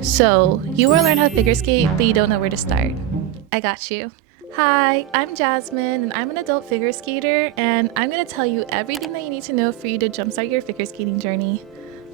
So, you want to learn how to figure skate, but you don't know where to start. I got you. Hi, I'm Jasmine, and I'm an adult figure skater, and I'm going to tell you everything that you need to know for you to jumpstart your figure skating journey.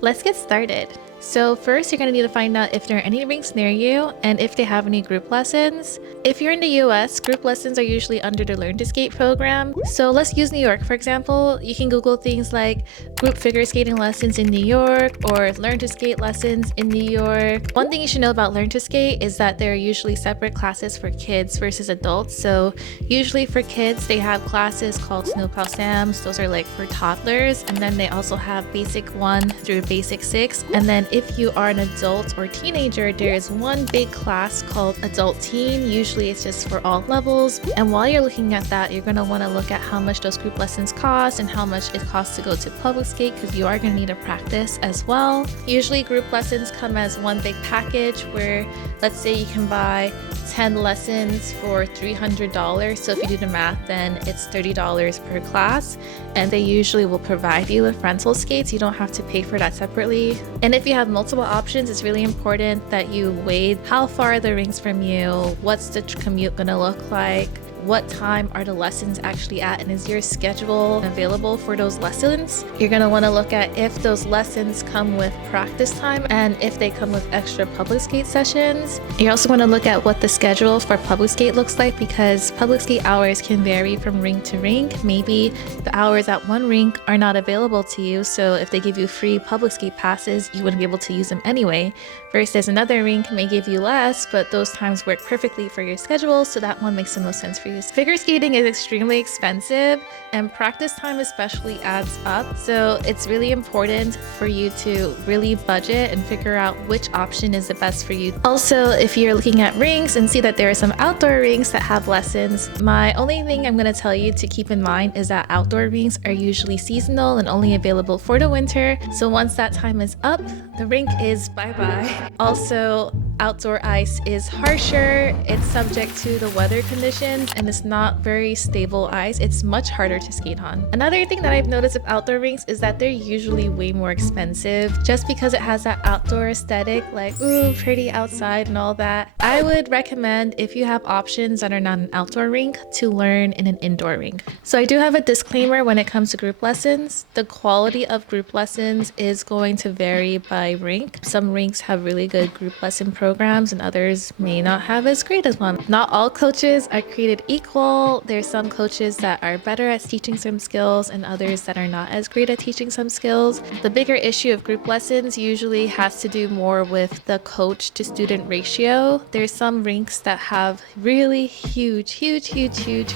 Let's get started. So first, you're going to need to find out if there are any rinks near you and if they have any group lessons. If you're in the US, group lessons are usually under the Learn to Skate program. So let's use New York, for example. You can Google things like group figure skating lessons in New York or Learn to Skate lessons in New York. One thing you should know about Learn to Skate is that there are usually separate classes for kids versus adults. So usually for kids, they have classes called Snowplow Sams. Those are like for toddlers. And then they also have Basic 1 through Basic 6. And then if you are an adult or teenager, there is one big class called Adult Teen. Usually it's just for all levels. And while you're looking at that, you're going to want to look at how much those group lessons cost and how much it costs to go to public skate, because you are going to need to practice as well. Usually group lessons come as one big package where, let's say you can buy 10 lessons for $300. So if you do the math, then it's $30 per class, and they usually will provide you with rental skates. You don't have to pay for that separately. And if you have multiple options, it's really important that you weigh how far are the rinks from you, what's the commute gonna look like, what time are the lessons actually at, and is your schedule available for those lessons? You're going to want to look at if those lessons come with practice time and if they come with extra public skate sessions. You're also going to look at what the schedule for public skate looks like, because public skate hours can vary from rink to rink. Maybe the hours at one rink are not available to you, so if they give you free public skate passes, you wouldn't be able to use them anyway. Versus another rink may give you less, but those times work perfectly for your schedule, so that one makes the most sense for you. Figure skating is extremely expensive, and practice time especially adds up. So it's really important for you to really budget and figure out which option is the best for you. Also, if you're looking at rinks and see that there are some outdoor rinks that have lessons, my only thing I'm going to tell you to keep in mind is that outdoor rinks are usually seasonal and only available for the winter. So once that time is up, the rink is bye-bye. Also, outdoor ice is harsher, it's subject to the weather conditions, and it's not very stable ice. It's much harder to skate on. Another thing that I've noticed with outdoor rinks is that they're usually way more expensive, just because it has that outdoor aesthetic, like, ooh, pretty outside and all that. I would recommend, if you have options that are not an outdoor rink, to learn in an indoor rink. So I do have a disclaimer when it comes to group lessons. The quality of group lessons is going to vary by rink. Some rinks have really good group lesson programs and others may not have as great as one. Not all coaches are created equal. There's some coaches that are better at teaching some skills and others that are not as great at teaching some skills. The bigger issue of group lessons usually has to do more with the coach to student ratio. There's some rinks that have really huge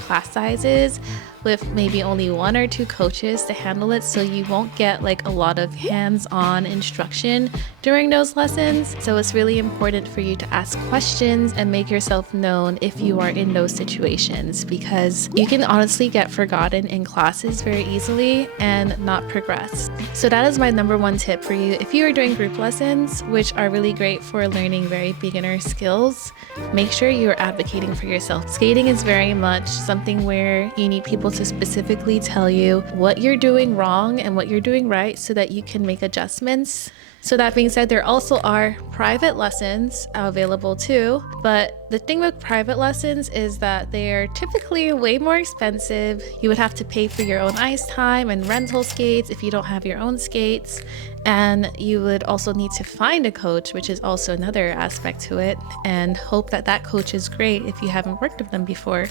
class sizes with maybe only one or two coaches to handle it, so you won't get like a lot of hands-on instruction during those lessons. So it's really important for you to ask questions and make yourself known if you are in those situations, because you can honestly get forgotten in classes very easily and not progress. So that is my number one tip for you. If you are doing group lessons, which are really great for learning very beginner skills, make sure you're advocating for yourself. Skating is very much something where you need people to specifically tell you what you're doing wrong and what you're doing right so that you can make adjustments. So that being said, there also are private lessons available too, but the thing with private lessons is that they are typically way more expensive. You would have to pay for your own ice time and rental skates if you don't have your own skates, and you would also need to find a coach, which is also another aspect to it, and hope that that coach is great if you haven't worked with them before.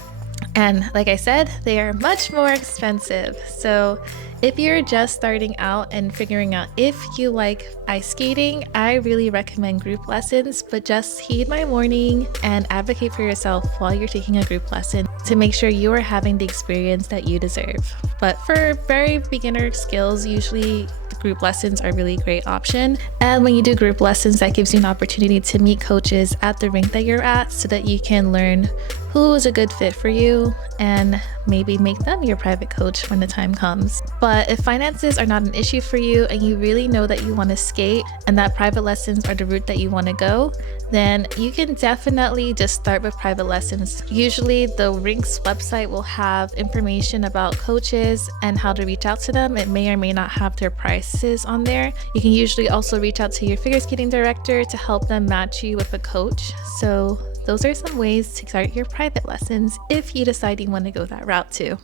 And like I said, they are much more expensive. So if you're just starting out and figuring out if you like ice skating, I really recommend group lessons, but just heed my warning and advocate for yourself while you're taking a group lesson to make sure you are having the experience that you deserve. But for very beginner skills, usually group lessons are a really great option. And when you do group lessons, that gives you an opportunity to meet coaches at the rink that you're at so that you can learn who is a good fit for you and maybe make them your private coach when the time comes. But if finances are not an issue for you and you really know that you want to skate and that private lessons are the route that you want to go, then you can definitely just start with private lessons. Usually the rink's website will have information about coaches and how to reach out to them. It may or may not have their prices on there. You can usually also reach out to your figure skating director to help them match you with a coach. So those are some ways to start your private lessons if you decide you want to go that route too.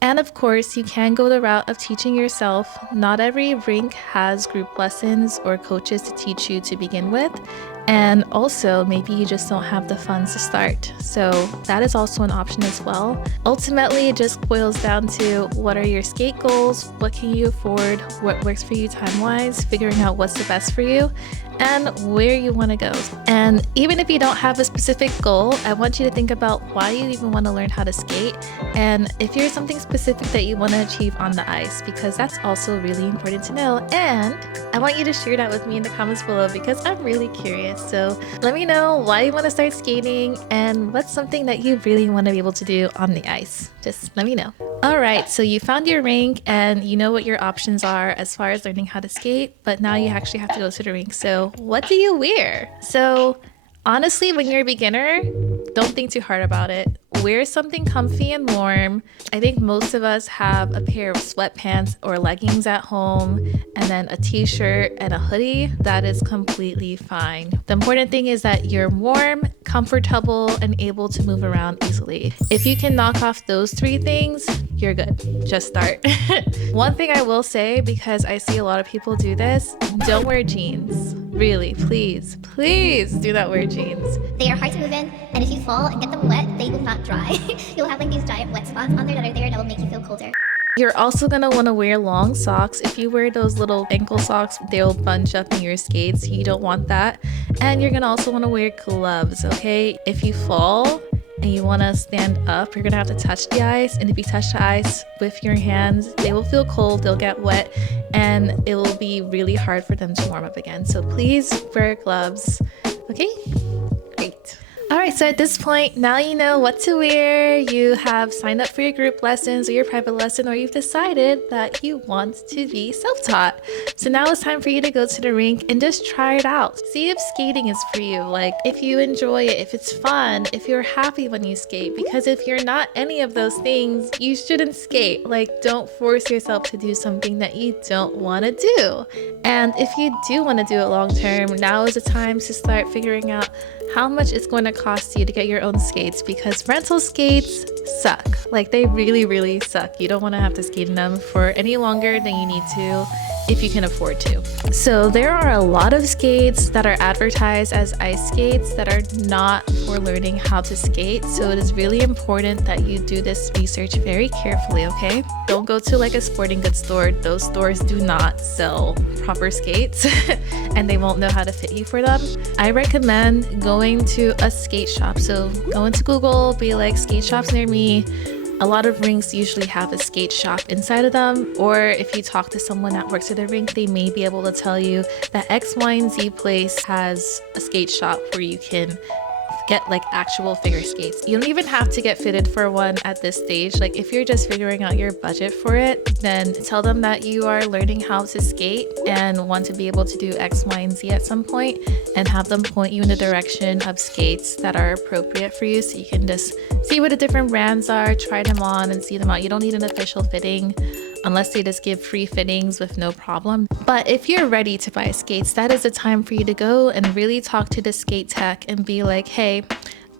And of course, you can go the route of teaching yourself. Not every rink has group lessons or coaches to teach you to begin with. And also, maybe you just don't have the funds to start. So that is also an option as well. Ultimately, it just boils down to what are your skate goals, what can you afford, what works for you time-wise, figuring out what's the best for you, and where you want to go. And even if you don't have a specific goal, I want you to think about why you even want to learn how to skate, and if there's something specific that you want to achieve on the ice, because that's also really important to know. And I want you to share that with me in the comments below because I'm really curious. So let me know why you want to start skating and what's something that you really want to be able to do on the ice. Just let me know. All right, so you found your rink and you know what your options are as far as learning how to skate, but now you actually have to go to the rink. So what do you wear? So honestly, when you're a beginner, don't think too hard about it. Wear something comfy and warm. I think most of us have a pair of sweatpants or leggings at home and then a t-shirt and a hoodie. That is completely fine. The important thing is that you're warm, comfortable, and able to move around easily. If you can knock off those three things, you're good. Just start. One thing I will say, because I see a lot of people do this, don't wear jeans. Really, please do not wear jeans. They are hard to move in, and if you fall and get them wet, they will not dry. You'll have like these giant wet spots on there that will make you feel colder. You're also gonna wanna wear long socks. If you wear those little ankle socks, they'll bunch up in your skates. You don't want that. And you're gonna also wanna wear gloves, okay? If you fall and you wanna stand up, you're gonna have to touch the ice. And if you touch the ice with your hands, they will feel cold, they'll get wet, and it will be really hard for them to warm up again. So please wear gloves, okay? Great. All right, so at this point, now you know what to wear. You have signed up for your group lessons or your private lesson, or you've decided that you want to be self-taught. So now it's time for you to go to the rink and just try it out. See if skating is for you, like if you enjoy it, if it's fun, if you're happy when you skate. Because if you're not any of those things, you shouldn't skate. Like, don't force yourself to do something that you don't want to do. And if you do want to do it long term, now is the time to start figuring out how much it's going to cost you to get your own skates, because rental skates suck. Like, they really suck. You don't want to have to skate in them for any longer than you need to if you can afford to. So there are a lot of skates that are advertised as ice skates that are not for learning how to skate. So it is really important that you do this research very carefully, okay? Don't go to like a sporting goods store. Those stores do not sell proper skates and they won't know how to fit you for them. I recommend going to a skate shop. So go into Google, be like skate shops near me. A lot of rinks usually have a skate shop inside of them, or if you talk to someone that works at a rink, they may be able to tell you that X, Y, and Z place has a skate shop where you can get like actual figure skates. You don't even have to get fitted for one at this stage. Like, if you're just figuring out your budget for it, then tell them that you are learning how to skate and want to be able to do X, Y, and Z at some point, and have them point you in the direction of skates that are appropriate for you, so you can just see what the different brands are, try them on and see them out. You don't need an official fitting unless they just give free fittings with no problem. But if you're ready to buy skates, that is the time for you to go and really talk to the skate tech and be like, hey,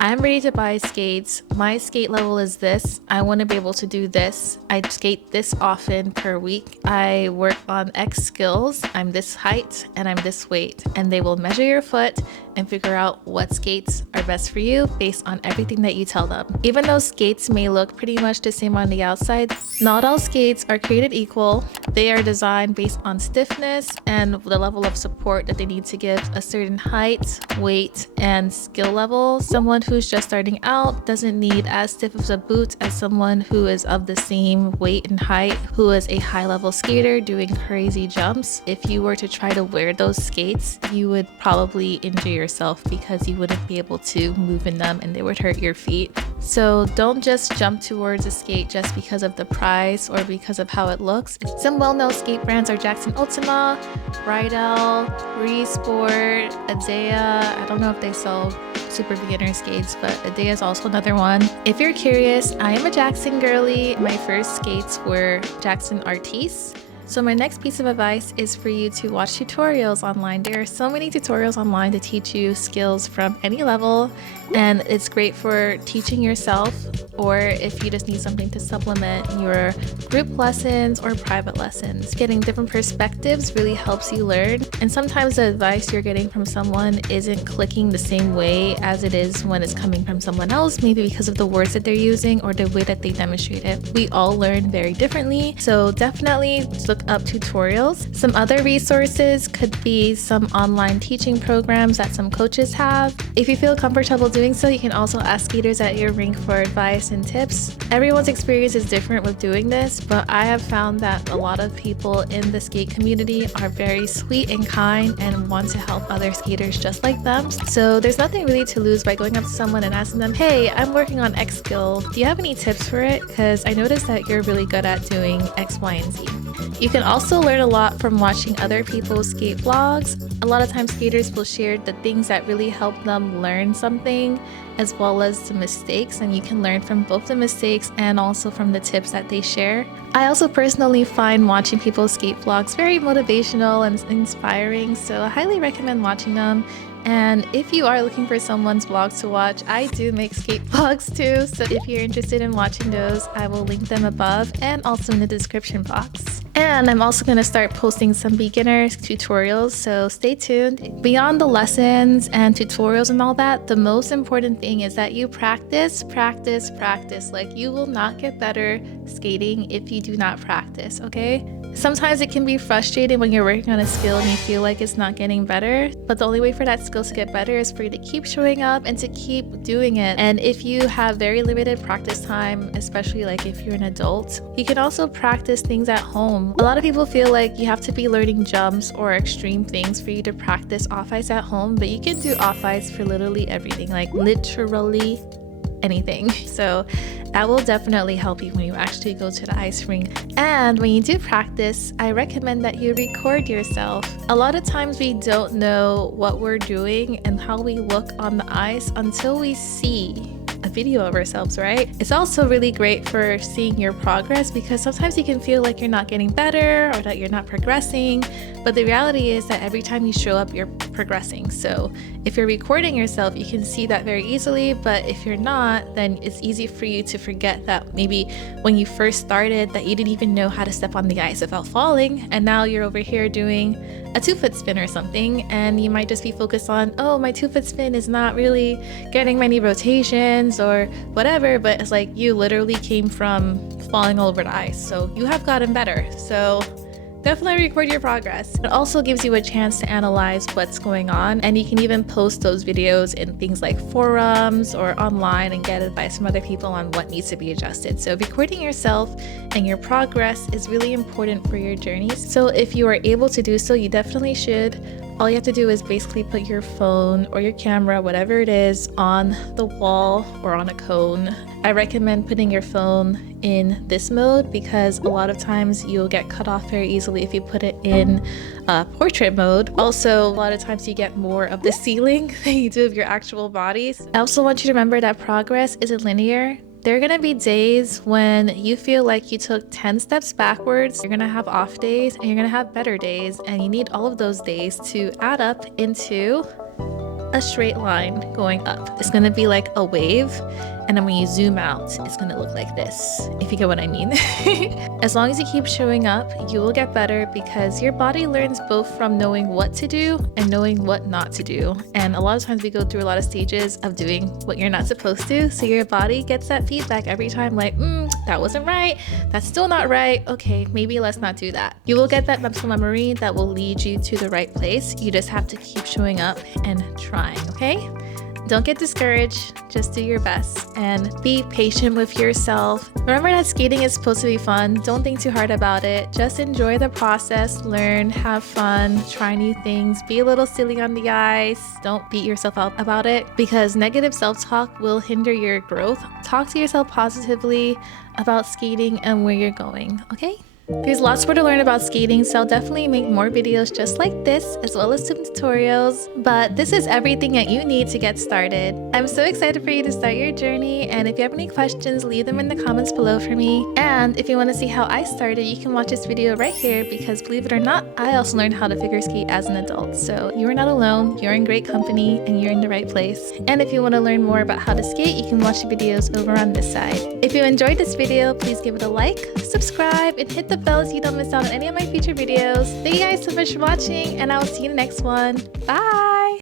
I'm ready to buy skates. My skate level is this. I want to be able to do this. I skate this often per week. I work on X skills. I'm this height and I'm this weight. And they will measure your foot and figure out what skates are best for you based on everything that you tell them. Even though skates may look pretty much the same on the outside, not all skates are created equal. They are designed based on stiffness and the level of support that they need to give a certain height, weight, and skill level. Someone who's just starting out doesn't need as stiff of a boot as someone who is of the same weight and height, who is a high-level skater doing crazy jumps. If you were to try to wear those skates, you would probably injure yourself because you wouldn't be able to move in them and they would hurt your feet. So don't just jump towards a skate just because of the price or because of how it looks. Some well-known skate brands are Jackson Ultima, Rydell, Resport, Adea. I don't know if they sell super beginner skates, but Adea is also another one. If you're curious, I am a Jackson girly. My first skates were Jackson Artis. So my next piece of advice is for you to watch tutorials online. There are so many tutorials online to teach you skills from any level, and it's great for teaching yourself, or if you just need something to supplement your group lessons or private lessons. Getting different perspectives really helps you learn, and sometimes the advice you're getting from someone isn't clicking the same way as it is when it's coming from someone else, maybe because of the words that they're using or the way that they demonstrate it. We all learn very differently, so definitely look up tutorials. Some other resources could be some online teaching programs that some coaches have. If you feel comfortable doing so, you can also ask skaters at your rink for advice and tips. Everyone's experience is different with doing this, but I have found that a lot of people in the skate community are very sweet and kind and want to help other skaters just like them. So there's nothing really to lose by going up to someone and asking them, hey, I'm working on X skill. Do you have any tips for it? Because I noticed that you're really good at doing X, Y, and Z. You can also learn a lot from watching other people's skate vlogs. A lot of times skaters will share the things that really help them learn something, as well as the mistakes, and you can learn from both the mistakes and also from the tips that they share. I also personally find watching people's skate vlogs very motivational and inspiring, so I highly recommend watching them. And if you are looking for someone's vlogs to watch, I do make skate vlogs too, so if you're interested in watching those, I will link them above and also in the description box. And I'm also going to start posting some beginner tutorials, so stay tuned. Beyond the lessons and tutorials and all that, the most important thing is that you practice. Like, you will not get better skating if you do not practice, okay? Sometimes it can be frustrating when you're working on a skill and you feel like it's not getting better, but the only way for that skill to get better is for you to keep showing up and to keep doing it. And if you have very limited practice time, especially like if you're an adult, you can also practice things at home. A lot of people feel like you have to be learning jumps or extreme things for you to practice off ice at home, but you can do off ice for literally everything, like literally anything. So that will definitely help you when you actually go to the ice rink. And when you do practice, I recommend that you record yourself. A lot of times we don't know what we're doing and how we look on the ice until we see a video of ourselves, right? It's also really great for seeing your progress, because sometimes you can feel like you're not getting better or that you're not progressing, but the reality is that every time you show up, you're progressing. So if you're recording yourself, you can see that very easily, but if you're not, then it's easy for you to forget that maybe when you first started that you didn't even know how to step on the ice without falling, and now you're over here doing a 2-foot spin or something, and you might just be focused on, oh, my 2-foot spin is not really getting many rotations or whatever, but it's like you literally came from falling all over the ice, so you have gotten better. So definitely record your progress. It also gives you a chance to analyze what's going on, and you can even post those videos in things like forums or online and get advice from other people on what needs to be adjusted. So recording yourself and your progress is really important for your journeys. So if you are able to do so, you definitely should. All you have to do is basically put your phone or your camera, whatever it is, on the wall or on a cone. I recommend putting your phone in this mode because a lot of times you'll get cut off very easily if you put it in portrait mode. Also, a lot of times you get more of the ceiling than you do of your actual bodies. I also want you to remember that progress isn't linear. There are gonna be days when you feel like you took 10 steps backwards. You're gonna have off days and you're gonna have better days, and you need all of those days to add up into a straight line going up. It's gonna be like a wave, and then when you zoom out, it's gonna look like this, if you get what I mean. As long as you keep showing up, you will get better, because your body learns both from knowing what to do and knowing what not to do. And a lot of times we go through a lot of stages of doing what you're not supposed to, so your body gets that feedback every time, like, that wasn't right, that's still not right, okay, maybe let's not do that. You will get that muscle memory that will lead you to the right place. You just have to keep showing up and trying, okay? Don't get discouraged, just do your best and be patient with yourself. Remember that skating is supposed to be fun. Don't think too hard about it. Just enjoy the process, learn, have fun, try new things, be a little silly on the ice. Don't beat yourself up about it because negative self-talk will hinder your growth. Talk to yourself positively about skating and where you're going, okay? There's lots more to learn about skating, so I'll definitely make more videos just like this, as well as some tutorials, but this is everything that you need to get started. I'm so excited for you to start your journey, and if you have any questions, leave them in the comments below for me. And if you want to see how I started, you can watch this video right here, because believe it or not, I also learned how to figure skate as an adult. So you are not alone, you're in great company, and you're in the right place. And if you want to learn more about how to skate, you can watch the videos over on this side. If you enjoyed this video, please give it a like, subscribe, and hit the bell so you don't miss out on any of my future videos. Thank you guys so much for watching, and I will see you in the next one. Bye!